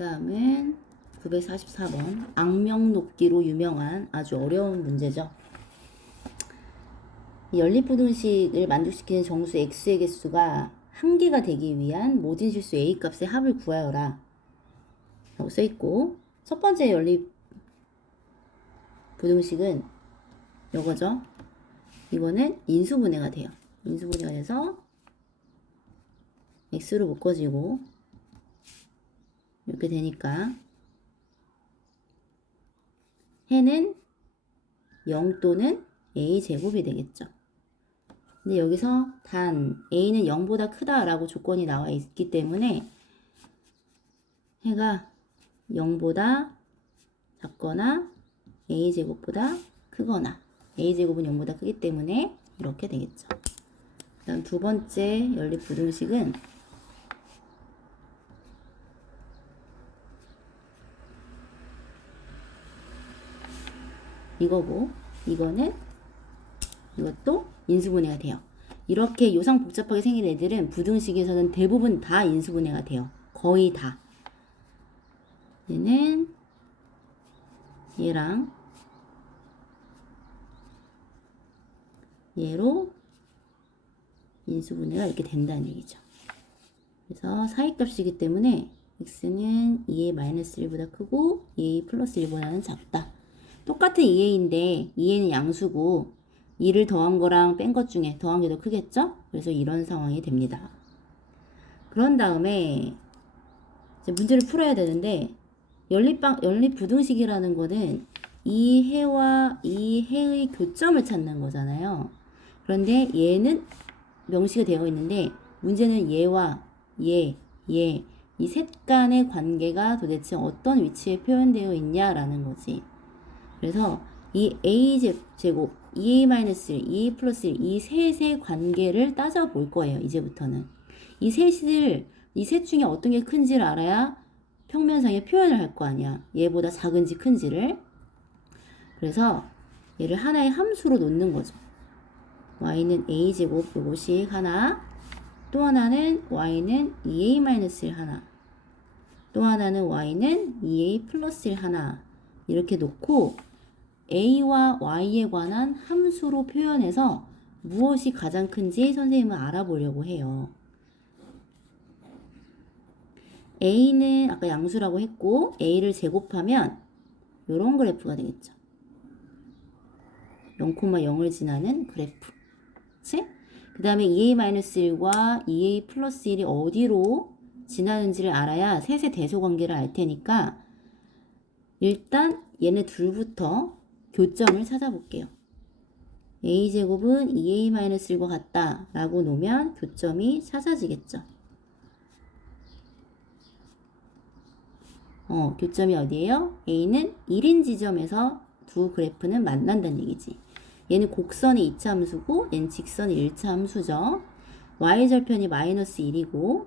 다음은 944번 악명 높기로 유명한 아주 어려운 문제죠. 이 연립부등식을 만족시키는 정수 x의 개수가 한 개가 되기 위한 모든 실수 a 값의 합을 구하여라 라고 써있고 첫 번째 연립 부등식은 요거죠. 이거는 인수분해가 돼요. 인수분해가 돼서 x로 묶어지고 이렇게 되니까 해는 0 또는 a 제곱이 되겠죠. 근데 여기서 단 a는 0보다 크다라고 조건이 나와 있기 때문에 해가 0보다 작거나 a 제곱보다 크거나 a 제곱은 0보다 크기 때문에 이렇게 되겠죠. 그다음 두 번째 연립 부등식은 이거고 이거는 이것도 인수분해가 돼요. 이렇게 요상 복잡하게 생긴 애들은 부등식에서는 대부분 다 인수분해가 돼요. 거의 다. 얘는 얘랑 얘로 인수분해가 이렇게 된다는 얘기죠. 그래서 사이값이기 때문에 x는 2a 마이너스 1보다 크고 2a 플러스 1보다는 작다. 똑같은 2a인데 2a는 양수고 2를 더한 거랑 뺀 것 중에 더한 게 더 크겠죠? 그래서 이런 상황이 됩니다. 그런 다음에 문제를 풀어야 되는데 연립방 연립 부등식이라는 거는 이 해와 이 해의 교점을 찾는 거잖아요. 그런데 얘는 명시가 되어 있는데 문제는 얘와 얘, 얘, 이 셋 간의 관계가 도대체 어떤 위치에 표현되어 있냐라는 거지. 그래서 이 a 제곱, 2a-1, 2a 플러스 1, 이 셋의 관계를 따져볼 거예요. 이제부터는. 이 셋을, 이 셋 중에 어떤 게 큰지를 알아야 평면상에 표현을 할 거 아니야. 얘보다 작은지 큰지를. 그래서 얘를 하나의 함수로 놓는 거죠. y는 a제곱 요것이 하나, 또 하나는 y는 2a-1 하나, 또 하나는 y는 2a 플러스 1 하나 이렇게 놓고 a와 y에 관한 함수로 표현해서 무엇이 가장 큰지 선생님은 알아보려고 해요. a는 아까 양수라고 했고 a를 제곱하면 이런 그래프가 되겠죠. 0,0을 지나는 그래프. 그 다음에 2a-1과 2a 플러스 1이 어디로 지나는지를 알아야 셋의 대소 관계를 알 테니까 일단 얘네 둘부터 교점을 찾아볼게요. a제곱은 2a-1과 같다 라고 놓으면 교점이 찾아지겠죠. 어, 교점이 어디예요? a는 1인 지점에서 두 그래프는 만난다는 얘기지. 얘는 곡선이 2차 함수고 얘는 직선이 1차 함수죠. y절편이 마이너스 1이고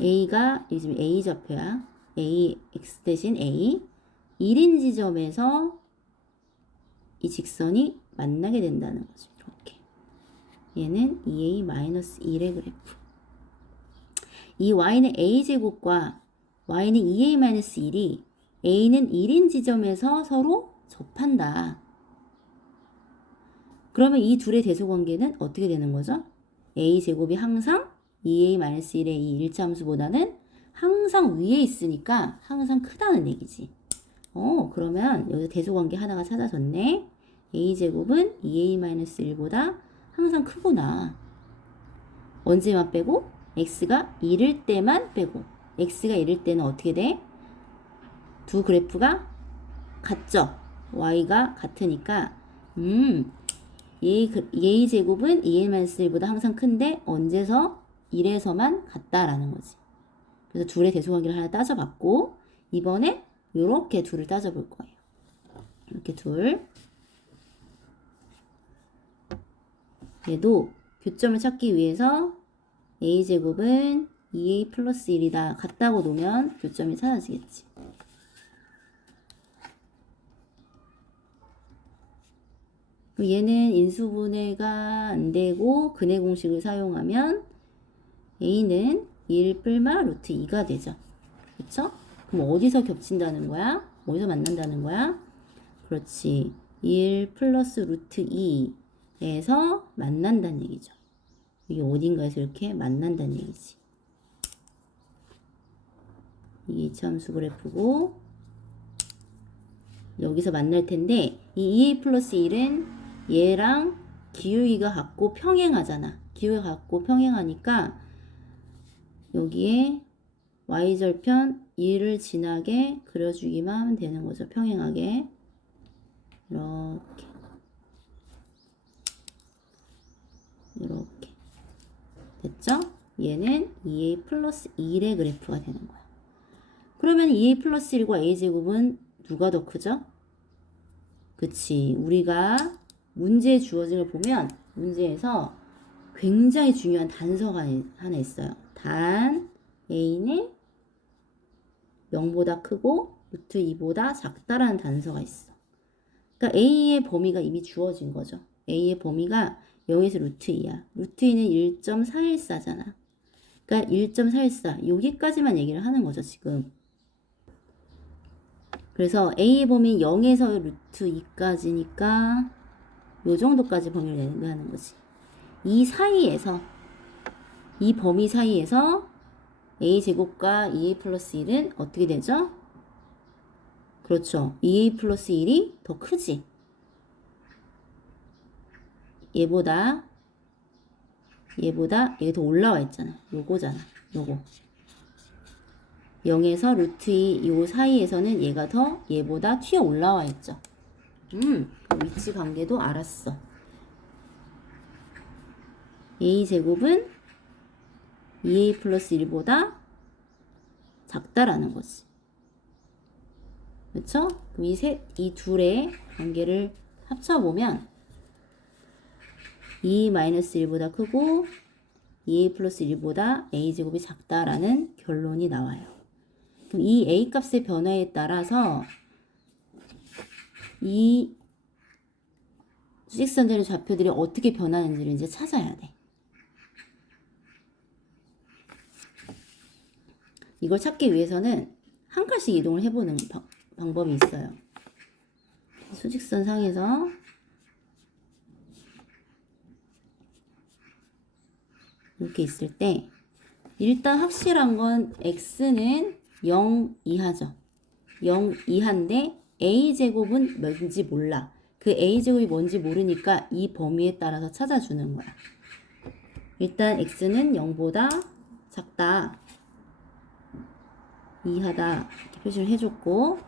a가 요즘 a좌표야. a x 대신 a 1인 지점에서 이 직선이 만나게 된다는 거죠. 이렇게. 얘는 2a 마이너스 1의 그래프. 이 y는 a제곱과 y는 2a 마이너스 1이 a는 1인 지점에서 서로 접한다. 그러면 이 둘의 대소관계는 어떻게 되는 거죠? a 제곱이 항상 2a-1의 이 1차 함수보다는 항상 위에 있으니까 항상 크다는 얘기지. 어, 그러면 여기 대소관계 하나가 찾아졌네. a 제곱은 2a-1보다 항상 크구나. 언제만 빼고? x가 1일 때만 빼고. x가 1일 때는 어떻게 돼? 두 그래프가 같죠? y가 같으니까 음, 얘, 얘 제곱은 2a-1보다 항상 큰데 언제서 1에서만 같다라는 거지. 그래서 둘의 대소관계를 하나 따져봤고 이번에 이렇게 둘을 따져볼 거예요. 이렇게 둘. 얘도 교점을 찾기 위해서 a제곱은 2a 플러스 1이다. 같다고 놓으면 교점이. 그럼 얘는 인수분해가 안 되고 근해 공식을 사용하면 a는 1 뿔마 루트 2가 되죠. 그쵸? 그럼 어디서 겹친다는 거야? 어디서 만난다는 거야? 그렇지. 1 플러스 루트 2에서 만난다는 얘기죠. 이게 어딘가에서 이렇게 만난다는 얘기지. 이게 이차함수 그래프고 여기서 만날 텐데 이 2a 플러스 1은 얘랑 기울기가 같고 평행하잖아. 기울기가 같고 평행하니까 여기에 y절편 1을 진하게 그려주기만 하면 되는 거죠. 평행하게. 이렇게. 이렇게. 됐죠? 얘는 2a 플러스 1의 그래프가 되는 거야. 그러면 2a 플러스 1과 a제곱은 누가 더 크죠? 그치. 우리가 문제에 주어진 걸 보면 문제에서 굉장히 중요한 단서가 하나 있어요. 단 a는 0보다 크고 루트 2보다 작다라는 단서가 있어. 그러니까 a의 범위가 이미 주어진 거죠. a의 범위가 0에서 루트 2야. 루트 2는 1.414잖아. 그러니까 1.414 여기까지만 얘기를 하는 거죠, 지금. 그래서 a의 범위 0에서 루트 2까지니까 요 정도까지 범위를 내는 거지. 이 사이에서 이 범위 사이에서 a 제곱과 2a 플러스 1은 어떻게 되죠? 그렇죠. 2a 플러스 1이 더 크지. 얘보다 얘보다 얘더 올라와 있잖아. 요거잖아. 요거. 0에서 루트 2 요 사이에서는 얘가 더 얘보다 튀어 올라와 있죠. 음, 그 위치 관계도 알았어. a 제곱은 2a 플러스 1보다 작다라는 거지. 그렇죠? 이 셋, 이 둘의 관계를 합쳐보면 2 마이너스 1보다 크고 2a 플러스 1보다 a 제곱이 작다라는 결론이 나와요. 그럼 이 a 값의 변화에 따라서 이 수직선들의 좌표들이 어떻게 변하는지를 이제 찾아야 돼. 이걸 찾기 위해서는 한 칸씩 이동을 해보는 방, 방법이 있어요. 수직선 상에서 이렇게 있을 때 일단 확실한 건 x는 0 이하죠. 0 이하인데 a제곱은 뭔지 몰라. 그 a제곱이 뭔지 모르니까 이 범위에 따라서 찾아주는 거야. 일단 x는 0보다 작다. 이하다. 이렇게 표시를 해줬고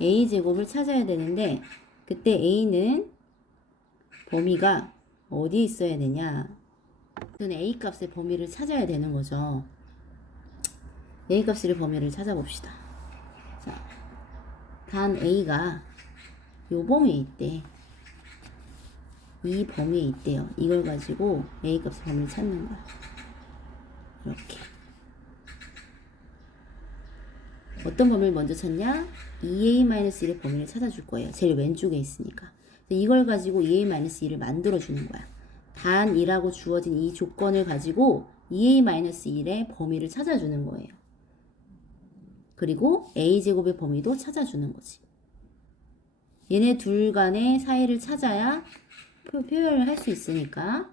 a제곱을 찾아야 되는데 그때 a는 범위가 어디에 있어야 되냐. 그는 a 값의 범위를 찾아야 되는 거죠. a 값의 범위를 찾아봅시다. 자, 단 a가 요 범위에 있대. 이 범위에 있대요. 이걸 가지고 a 값의 범위를 찾는 거야. 이렇게. 어떤 범위를 먼저 찾냐? 2a-1의 범위를 찾아줄 거예요. 제일 왼쪽에 있으니까. 이걸 가지고 2a-2를 만들어주는 거야. 단 2라고 주어진 이 조건을 가지고 2a-1의 범위를 찾아주는 거예요. 그리고 a제곱의 범위도 찾아주는 거지. 얘네 둘 간의 사이를 찾아야 표, 표현을 할 수 있으니까.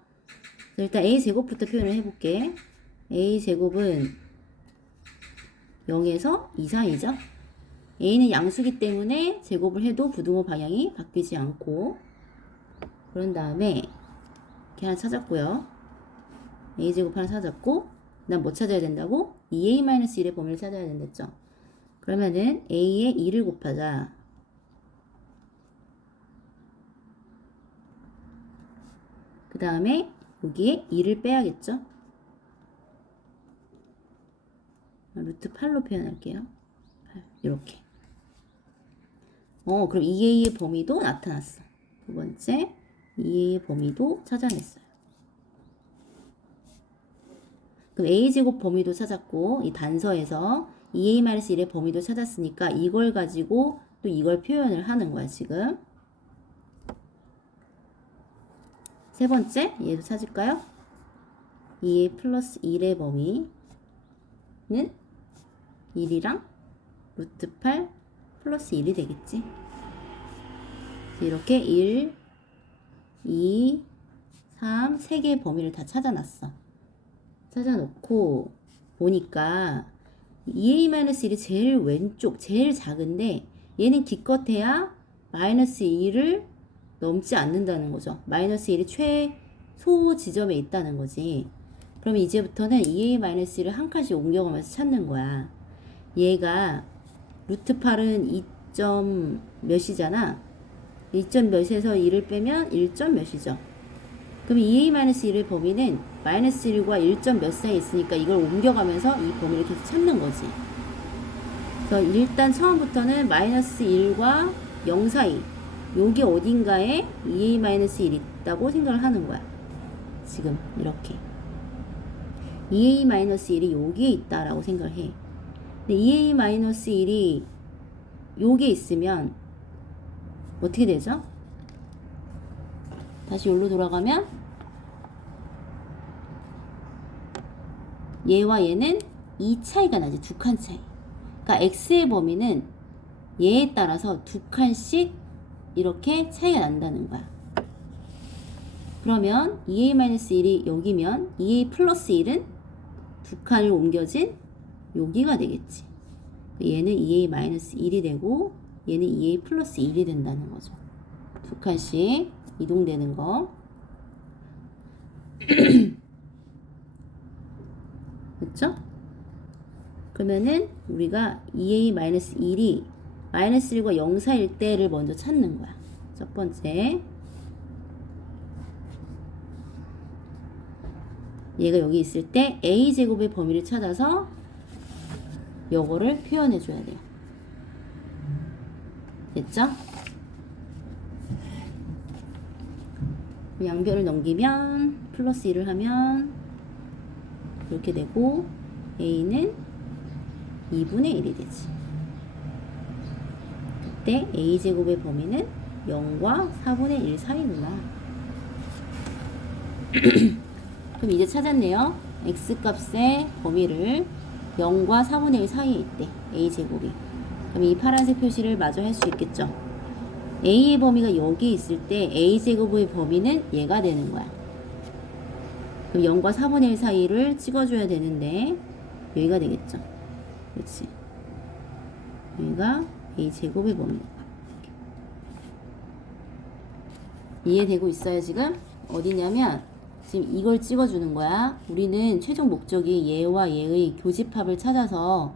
일단 a제곱부터 표현을 해볼게. a제곱은 0에서 2 사이죠. a는 양수기 때문에 제곱을 해도 부등호 방향이 바뀌지 않고 그런 다음에 이렇게 하나 찾았고요. a제곱 하나 찾았고 그다음 뭐 찾아야 된다고? 2a-1의 범위를 찾아야 된댔죠. 그러면은 a에 2를 곱하자. 그 다음에 여기에 2를 빼야겠죠. 루트 8로 표현할게요. 8, 이렇게. 어, 그럼 2a의 범위도 나타났어. 두 번째, 2a의 범위도 찾아냈어요. 그럼 a제곱 범위도 찾았고, 이 단서에서 2a-1의 범위도 찾았으니까 이걸 가지고 또 이걸 표현을 하는 거야, 지금. 세 번째, 얘도 찾을까요? 2a 플러스 1의 범위는 1이랑 루트 8 플러스 1이 되겠지. 이렇게 1, 2, 3, 3개의 범위를 다 찾아놨어. 찾아놓고 보니까 2a-1이 제일 왼쪽, 제일 작은데 얘는 기껏해야 마이너스 2를 넘지 않는다는 거죠. 마이너스 1이 최소 지점에 있다는 거지. 그럼 이제부터는 2a-1을 한 칸씩 옮겨가면서 찾는 거야. 얘가 루트 8은 2점 몇이잖아. 2점 몇에서 1을 빼면 1점 몇이죠. 그럼 2a-1의 범위는 마이너스 1과 1점 몇 사이에 있으니까 이걸 옮겨가면서 이 범위를 계속 찾는 거지. 그래서 일단 처음부터는 마이너스 1과 0 사이 여기 어딘가에 2a-1이 있다고 생각을 하는 거야. 지금 이렇게 2a-1이 여기에 있다라고 생각을 해. 근데 2a-1이 여기에 있으면 어떻게 되죠? 다시 여기로 돌아가면 얘와 얘는 이 차이가 나지 두 칸 차이. 그러니까 x의 범위는 얘에 따라서 두 칸씩 이렇게 차이가 난다는 거야. 그러면 2a-1이 여기면 2a 플러스 1은 두 칸을 옮겨진 여기가 되겠지. 얘는 2a-1이 되고 얘는 2a 플러스 1이 된다는 거죠. 두 칸씩 이동되는 거. 그렇죠? 그러면은 우리가 2a-1이 마이너스 1과 0 사이일 때를 먼저 찾는 거야. 첫 번째. 얘가 여기 있을 때 a제곱의 범위를 찾아서 요거를 표현해 줘야 돼요. 됐죠? 양변을 넘기면 플러스 1을 하면 이렇게 되고 a는 2분의 1이 되지. 그때 a제곱의 범위는 0과 4분의 1 사이구나. 그럼 이제 찾았네요. x값의 범위를 0과 4분의 1 사이에 있대. a제곱이. 그럼 이 파란색 표시를 마저 할 수 있겠죠. a의 범위가 여기 있을 때 a제곱의 범위는 얘가 되는 거야. 그럼 0과 4분의 1 사이를 찍어줘야 되는데 여기가 되겠죠. 그렇지. 여기가 a제곱의 범위. 이해되고 있어요 지금? 어디냐면 지금 이걸 찍어주는 거야. 우리는 최종 목적이 얘와 얘의 교집합을 찾아서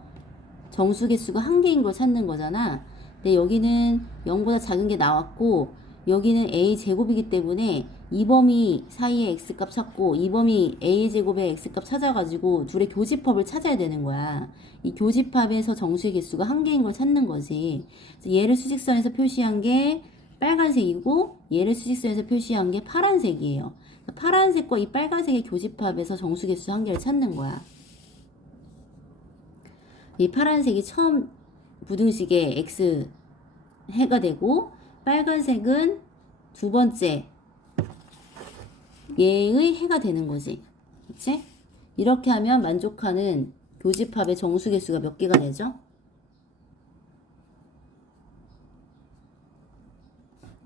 정수 개수가 한 개인 걸 찾는 거잖아. 근데 여기는 0보다 작은 게 나왔고 여기는 a 제곱이기 때문에 이 범위 사이에 x 값 찾고 이 범위 a 제곱의 x 값 찾아가지고 둘의 교집합을 찾아야 되는 거야. 이 교집합에서 정수의 개수가 한 개인 걸 찾는 거지. 얘를 수직선에서 표시한 게 빨간색이고 얘를 수직선에서 표시한 게 파란색이에요. 파란색과 이 빨간색의 교집합에서 정수 개수 한 개를 찾는 거야. 이 파란색이 처음 부등식의 x 해가 되고 빨간색은 두 번째 얘의 해가 되는 거지. 그치? 이렇게 하면 만족하는 교집합의 정수 개수가 몇 개가 되죠?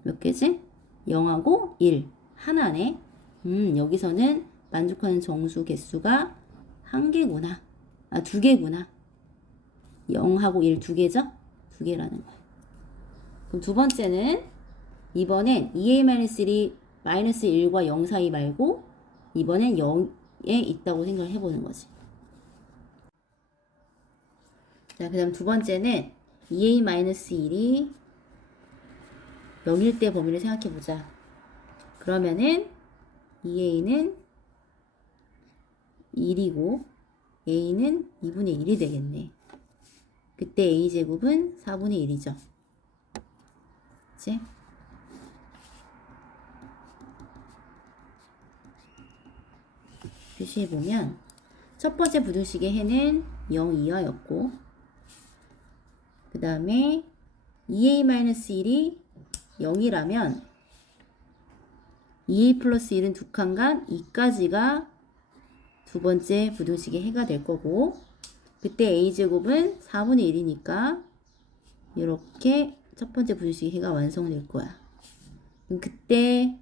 몇 개지? 0하고 1. 하나네. 음, 여기서는 만족하는 정수 개수가 한 개구나. 아, 두 개구나. 0하고 1 두 개죠? 두 개라는 거야. 그럼 두 번째는 이번엔 2a-1이 마이너스 1과 0 사이 말고 이번엔 0에 있다고 생각을 해보는 거지. 자, 그 다음 두 번째는 2a-1이 0일 때 범위를 생각해 보자. 그러면은 2a는 1이고 a는 2분의 1이 되겠네. 그때 a제곱은 4분의 1이죠. 그치? 표시해 보면 첫 번째 부등식의 해는 0 이하였고 그 다음에 2a-1이 0이라면 2a 플러스 1은 두 칸간 2까지가 두 번째 부등식의 해가 될 거고 그때 a제곱은 4분의 1이니까 이렇게 첫 번째 분식의 해가 완성될 거야. 그때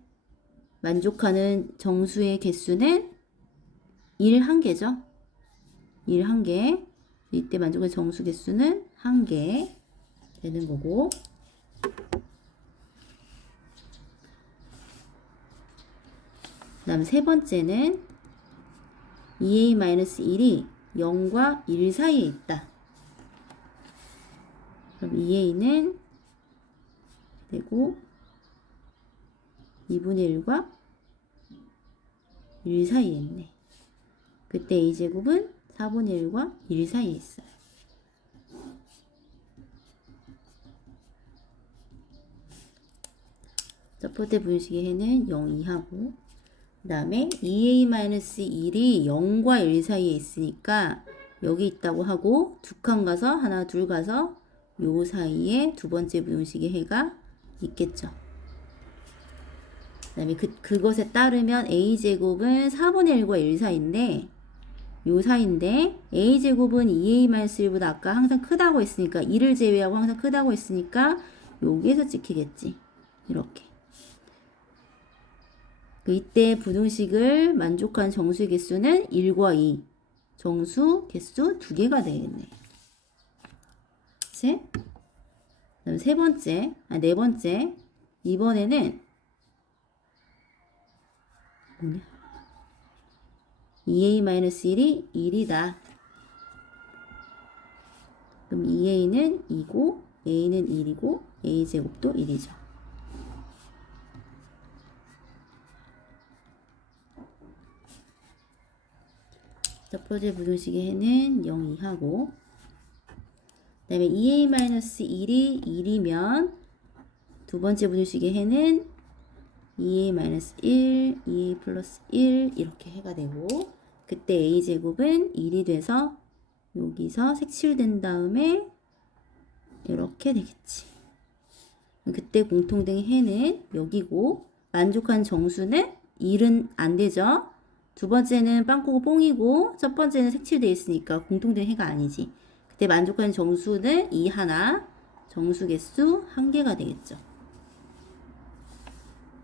만족하는 정수의 개수는 1한 개죠. 1한 개. 이때 만족하는 정수 개수는 한개 되는 거고. 그 다음 세 번째는 2a-1이 0과 1 사이에 있다. 그럼 2a는 되고 2분의 1과 1 사이에 있네. 그때 a제곱은 4분의 1과 1 사이에 있어요. 첫 번째 분식의 해는 0 이하고 그 다음에 2a-1이 0과 1 사이에 있으니까 여기 있다고 하고 두 칸 가서 하나 둘 가서 요 사이에 두 번째 분식의 해가 있겠죠. 그 다음에 그, 그것에 따르면 a제곱은 4분의 1과 1 사이인데 요 사이인데 a제곱은 2a-1보다 아까 항상 크다고 했으니까 1을 제외하고 항상 크다고 했으니까 여기에서 찍히겠지. 이렇게. 그 이때 부등식을 만족한 정수의 개수는 1과 2. 정수 개수 두 개가 되겠네. 그치? 그다음 세 번째, 아, 네 번째. 이번에는 뭐냐? 2a-1이 1이다. 그럼 2a는 2고 a는 1이고 a제곱도 1이죠. 첫 번째 부등식의 해는 0 이하고 그 다음에 2a-1이 1이면 두 번째 분식의 해는 2a-1, 2a 플러스 1 이렇게 해가 되고 그때 a제곱은 1이 돼서 여기서 색칠된 다음에 이렇게 되겠지. 그때 공통된 해는 여기고 만족한 정수는 1은 안 되죠. 두 번째는 빵꾸고 뽕이고 첫 번째는 색칠되어 있으니까 공통된 해가 아니지. 그때 만족한 정수는 2 하나, 정수 개수 한 개가 되겠죠.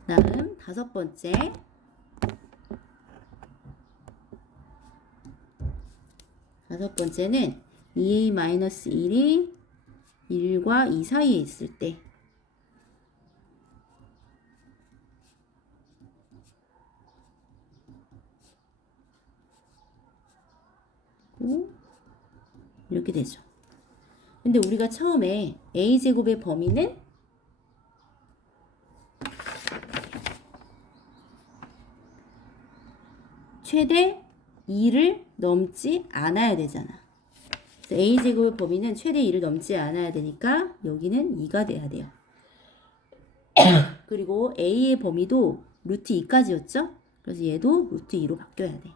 다음 다섯 번째 다섯 번째는 2a-1이 1과 2 사이에 있을 때 이렇게 되죠. 근데 우리가 처음에 a제곱의 범위는 최대 2를 넘지 않아야 되잖아. a제곱의 범위는 최대 2를 넘지 않아야 되니까 여기는 2가 돼야 돼요. 그리고 a의 범위도 루트 2까지였죠? 그래서 얘도 루트 2로 바뀌어야 돼.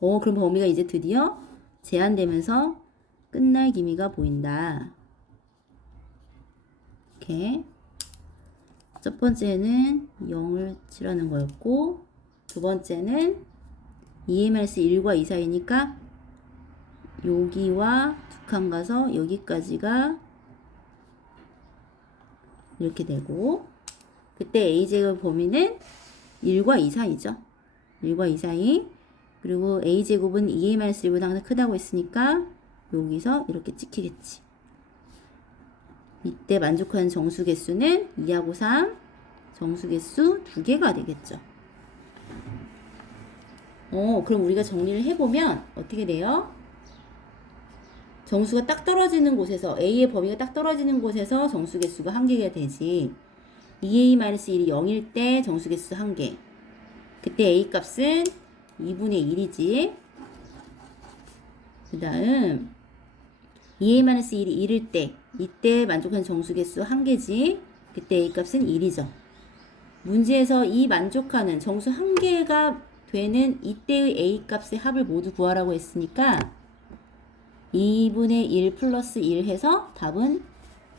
어, 그럼 범위가 이제 드디어 제한되면서 끝날 기미가 보인다. 이렇게. 첫 번째는 0을 칠하는 거였고, 두 번째는 EMRS 1과 2 사이니까 여기와 두 칸 가서 여기까지가 이렇게 되고 그때 a제곱 범위는 1과 2 사이죠. 1과 2 사이 그리고 a제곱은 2a-1보다 항상 크다고 했으니까 여기서 이렇게 찍히겠지. 이때 만족하는 정수 개수는 2하고 3 정수 개수 두 개가 되겠죠. 어, 그럼 우리가 정리를 해보면 어떻게 돼요? 정수가 딱 떨어지는 곳에서 A의 범위가 딱 떨어지는 곳에서 정수 개수가 한 개가 되지. 2A-1이 0일 때 정수 개수 한 개. 그때 A 값은 2분의 1이지. 그 다음 2A-1이 1일 때 이때 만족한 정수 개수 한 개지. 그때 A 값은 1이죠. 문제에서 이 만족하는 정수 한 개가 되는 이때의 A 값의 합을 모두 구하라고 했으니까 2분의 1 플러스 1 해서 답은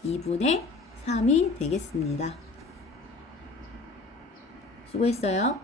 2분의 3이 되겠습니다. 수고했어요.